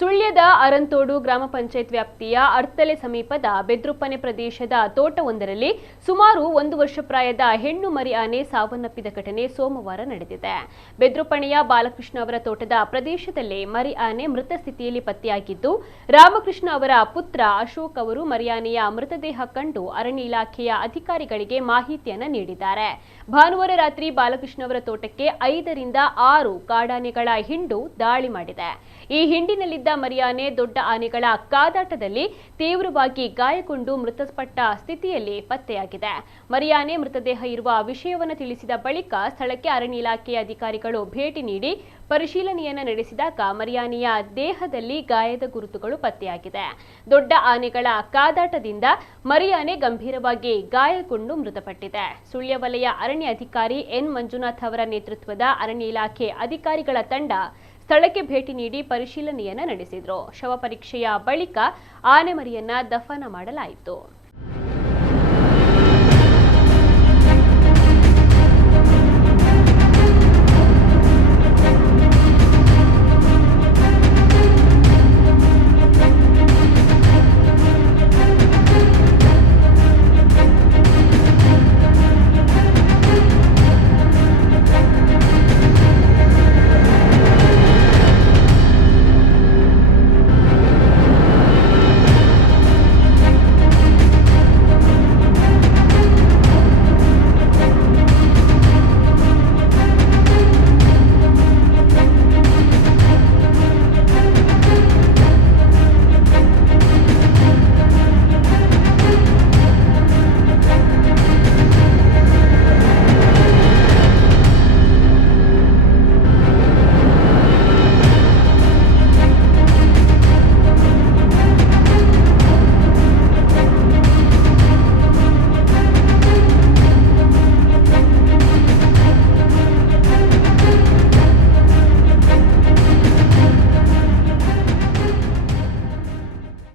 ಸುಳ್ಯದ ಅರಂತೋಡು ಗ್ರಾಮ ಪಂಚಾಯತ್ ವ್ಯಾಪ್ತಿಯ ಅರ್ತಲೆ ಸಮೀಪದ ಬೆದ್ರುಪ್ಪನೆ ಪ್ರದೇಶದ ತೋಟವೊಂದರಲ್ಲಿ ಸುಮಾರು 1 ವರ್ಷ ಪ್ರಾಯದ ಹೆಣ್ಣು ಮರಿ ಆನೆ ಸಾವನ್ನಪ್ಪಿದ ಘಟನೆ ಸೋಮವಾರ ನಡೆದಿದೆ. ಬೆದ್ರುಪ್ಪಣೆಯ ಬಾಲಕೃಷ್ಣ ಅವರ ತೋಟದ ಪ್ರದೇಶದಲ್ಲಿ ಮರಿ ಆನೆ ಮೃತ ಸ್ಥಿತಿಯಲ್ಲಿ ಪತ್ತೆಯಾಗಿದ್ದು, ರಾಮಕೃಷ್ಣ ಅವರ ಪುತ್ರ ಅಶೋಕ್ ಅವರು ಮರಿಯಾನೆಯ ಮೃತದೇಹ ಕಂಡು ಅರಣ್ಯ ಇಲಾಖೆಯ ಅಧಿಕಾರಿಗಳಿಗೆ ಮಾಹಿತಿಯನ್ನು ನೀಡಿದ್ದಾರೆ. ಭಾನುವಾರ ರಾತ್ರಿ ಬಾಲಕೃಷ್ಣ ಅವರ ತೋಟಕ್ಕೆ 5 ರಿಂದ 6 ಕಾಡಾನೆಗಳ ಹಿಂಡು ದಾಳಿ ಮಾಡಿದೆ. ಈ ಹಿಂಡಿನಲ್ಲಿದ್ದ ಮರಿಯಾನೆ ದೊಡ್ಡ ಆನೆಗಳ ಕಾದಾಟದಲ್ಲಿ ತೀವ್ರವಾಗಿ ಗಾಯಗೊಂಡು ಮೃತಪಟ್ಟ ಸ್ಥಿತಿಯಲ್ಲಿ ಪತ್ತೆಯಾಗಿದೆ. ಮರಿಯಾನೆ ಮೃತದೇಹ ಇರುವ ವಿಷಯವನ್ನು ತಿಳಿಸಿದ ಬಳಿಕ ಸ್ಥಳಕ್ಕೆ ಅರಣ್ಯ ಇಲಾಖೆಯ ಅಧಿಕಾರಿಗಳು ಭೇಟಿ ನೀಡಿ ಪರಿಶೀಲನೆಯನ್ನು ನಡೆಸಿದಾಗ ಮರಿಯಾನೆಯ ದೇಹದಲ್ಲಿ ಗಾಯದ ಗುರುತುಗಳು ಪತ್ತೆಯಾಗಿದೆ. ದೊಡ್ಡ ಆನೆಗಳ ಕಾದಾಟದಿಂದ ಮರಿಯಾನೆ ಗಂಭೀರವಾಗಿ ಗಾಯಗೊಂಡು ಮೃತಪಟ್ಟಿದೆ. ಸುಳ್ಯ ವಲಯ ಅರಣ್ಯ ಅಧಿಕಾರಿ ಎನ್ ಮಂಜುನಾಥ್ ಅವರ ನೇತೃತ್ವದ ಅರಣ್ಯ ಇಲಾಖೆ ಅಧಿಕಾರಿಗಳ ತಂಡ ಸ್ಥಳಕ್ಕೆ ಭೇಟಿ ನೀಡಿ ಪರಿಶೀಲನೆಯನ್ನು ನಡೆಸಿದರು. ಶವ ಪರೀಕ್ಷೆಯ ಬಳಿಕ ಆನೆ ಮರಿಯನ್ನ ದಫನ ಮಾಡಲಾಯಿತು.